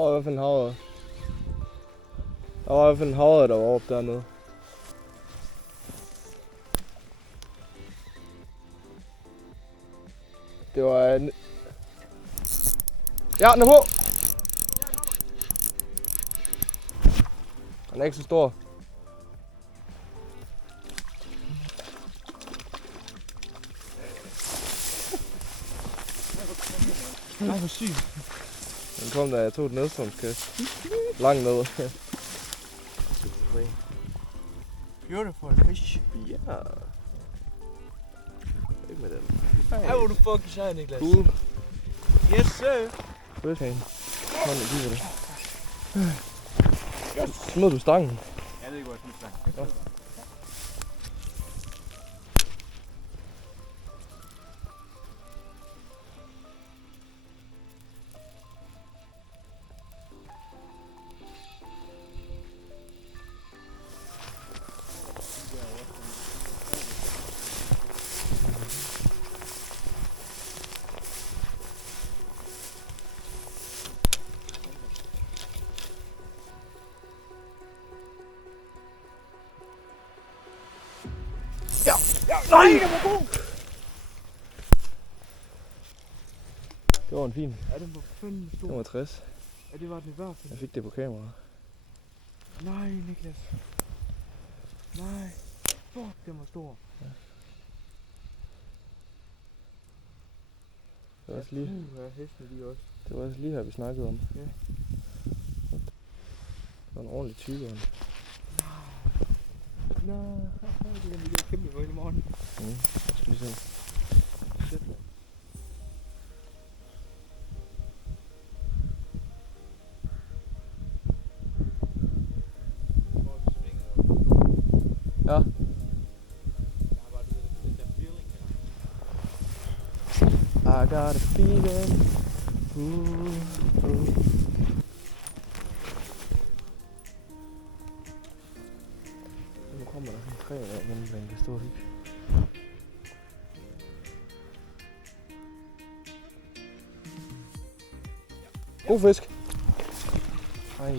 var i hvert fald en havre. Der var i hvert fald en havre, der var oppe dernede. Det var en... Ja, den er på! Den er ikke så stor. Nej, hvor sygt. Den kom da jeg tog et nedstrømskast. Langt ned. Beautiful fish. Ja. Ikke med den. Ej, hvor du fucking sej, Niklas. Cool. Yes, sir. Bødhæng. Hånden i det. Smed du stangen? Jeg ved ikke, hvor jeg smidt stangen. Nej, det var god! Det var en fin. Ja, den var fandme stor. Den var 60. Ja, det var den i hvert fald. Jeg fik det på kamera. Nej, Niklas. Nej. Fuck, den var stor. Ja. Det var også lige... Ja, hestene lige også. Det var også lige her, vi snakkede om. Ja. Det var en ordentlig type. Nej, det kan vi gøre kæmpe for hele morgen. Jeg skal lige se. Shit, man. Ja. I got a feeling. Nu kommer der sådan en træ af, hvor man kan stå og hygge. God fisk. Ej.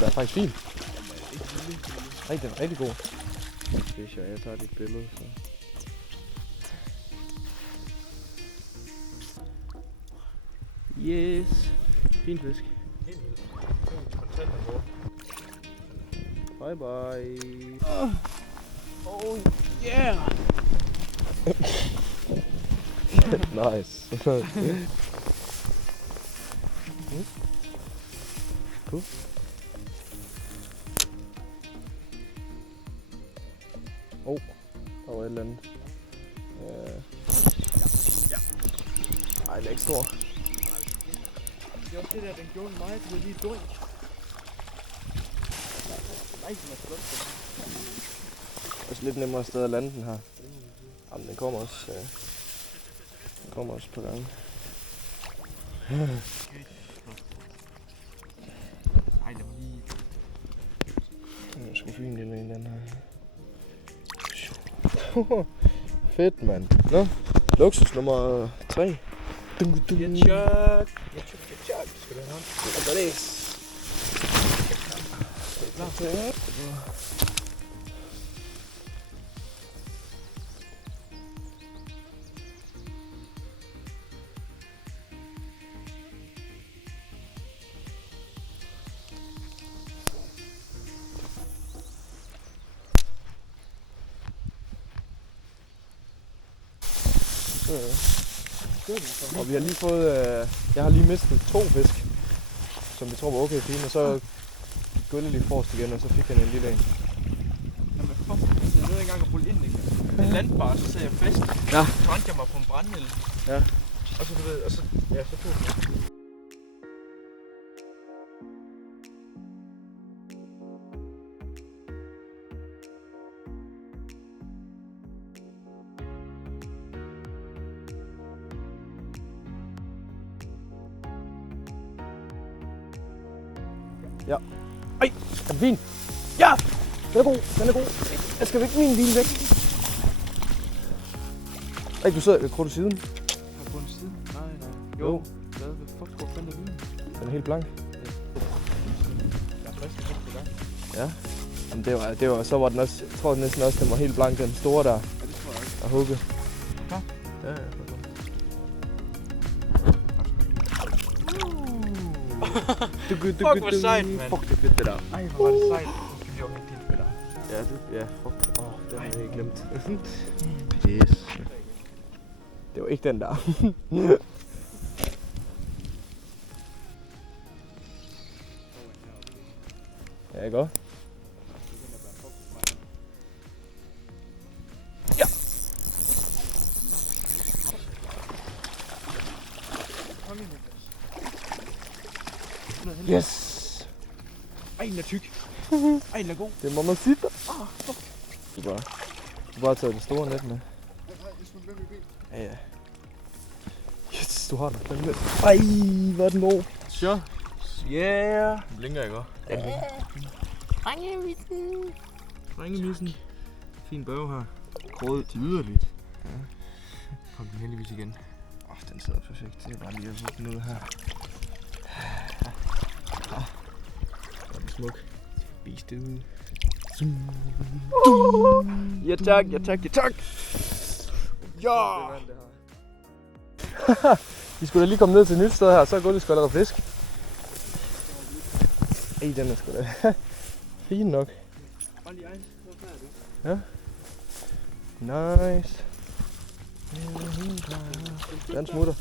Der er faktisk fin. Ej, den er rigtig god. Fisk, jeg tager dit billede, så. Yes. Fin fisk. Bye bye. Oh yeah! Nice. Cool. Der var et eller andet. Ej, den er ikke stor. Det er også det der, den gjorde mig til at lige døgn. Nej, den er flot. Det er også lidt nemmere sted at lande den her. Jamen, den kommer også. Den kommer også på gangen. Ej, det var lige... Den er sgu fin lille en, den her. Fedt, mand. Nå, luksus nummer 3. Ketchup! Skal du have ham? Og det er Klar. Og vi har lige fået, jeg har lige mistet 2 fisk, som vi tror var okay fine, og så Gulle lige forrest igen, og så fik han en lille en. Jamen fuck, så jeg nåede ikke engang at rulle ind, ikke? Den landte bare, så sagde jeg fast. Ja. Så brændte jeg mig på en brændenælde. Ja. Og så, du ved, og så, ja, så tog jeg. Ja. Ej, er den fin? Ja! Den er god, den er god. Jeg skal væk min bil væk. Ej, du sidder, krog du siden? På en side? Nej. Jo. Hvad? Den er helt blank. Jeg er frisk på gang. Ja. Jamen det var, så var den også, jeg tror næsten også, den var helt blank, den store der. Ja, det tror jeg også. At hugge. Ja. Ja. Fuck, hvor sejt, mand. Fuck, det er fedt, det der. Ej, hvor var det sejt. Nu skal vi jo hente dit spiller. Ja, fuck. Det har jeg helt glemt. Pis. Det var ikke den der. Ja, ikke også? Ja! Yes! Ej, den er tyk. Ej, den er god. Det må man sige. Fuck. Du bare taget det store net med. Ja. Yes, du har den. Ej, hvor er den god. Sure. Yeah. Den blinker ikke også? Ringemissen. Fin bøve her. Grået yderligt. Ja. Kom den heldigvis igen. Den sidder perfekt. Det er bare lige at få den ud her. Den er smuk. Vis det ud. Ja tak. Ja! Vi skulle da lige komme ned til et nyt sted her, så er gulvet sgu allerede fisk. Ej, den er sgu da fin nok. Ja. Nice. Den smutter.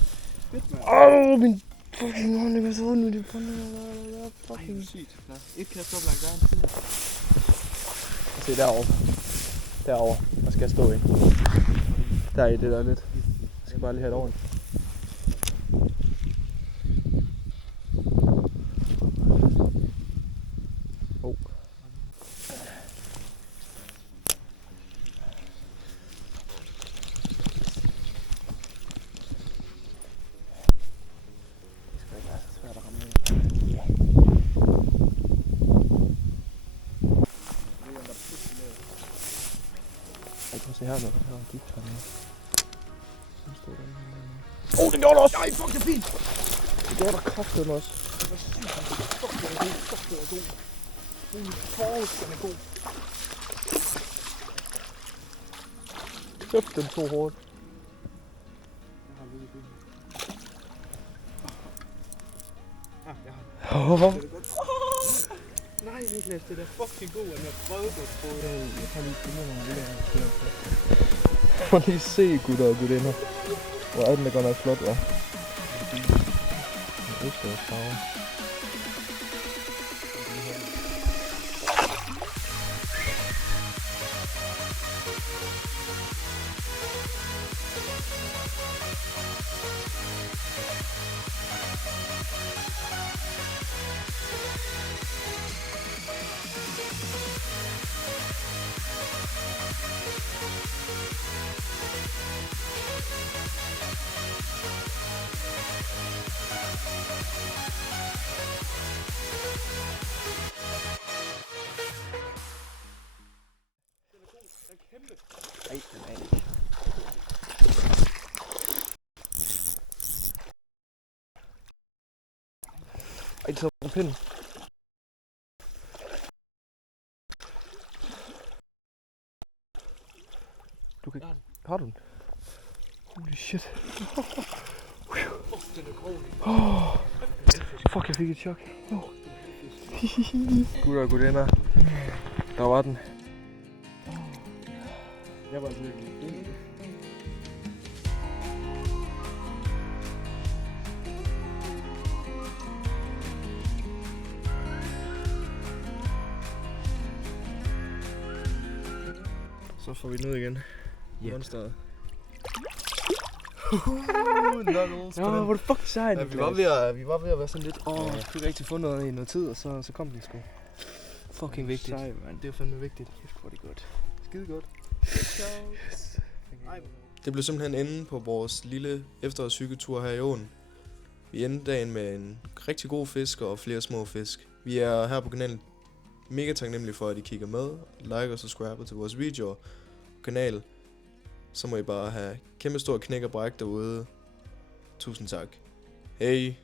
Min fucking hånd, det går så ondt ud i bunden. Fucking sygt. Et kast op langt vejen. Se derovre. Der skal jeg stå i. Der er i det der lidt. Jeg skal bare lige have det ordentligt. Jeg kan se her noget, her er dybt hernede. Det gjorde der også! Ej, fuck, det er fint! Det gjorde der kraftedeme også. Det var sygt. Fuck, det er god. Fuck, det er god. Holy balls, den er god. Kæft, den tog hårdt. Jeg har virkelig fint. Jeg har den. Det er godt. Nej, Niklas, det er fucking god, at jeg har prøvet på det. Jeg har lige fundet nogle videoer. Prøv lige se, gutter og gutinder. Hvor er den da godt nok flot, hva'? Den øster og farve. Ej, den er ikke. Ej, det tager en pind. Du kan... Har du den? Holy shit. Den er grov. Fuck, jeg fik et chok. Gutter og gutinder. Der var den. Jeg var virkelig. Så får vi den ud igen. Ja. Monsteret. Knuckles. Ja, hvor det fuck sejt. Ja, vi var ved at være sådan lidt, vi fik rigtig fundet noget i noget tid, og så kom den sgu. Fucking vigtigt. Sej, mand. Det er fandme vigtigt. Kæft, hvor er det godt. Skide godt. Yes. Det blev simpelthen enden på vores lille efterårscykletur her i åen. Vi endte dagen med en rigtig god fisk og flere små fisk. Vi er her på kanalen mega taknemmelige for, at I kigger med, like og subscribe til vores videoer og kanal. Så må I bare have kæmpe stor knæk og bræk derude. Tusind tak. Hej!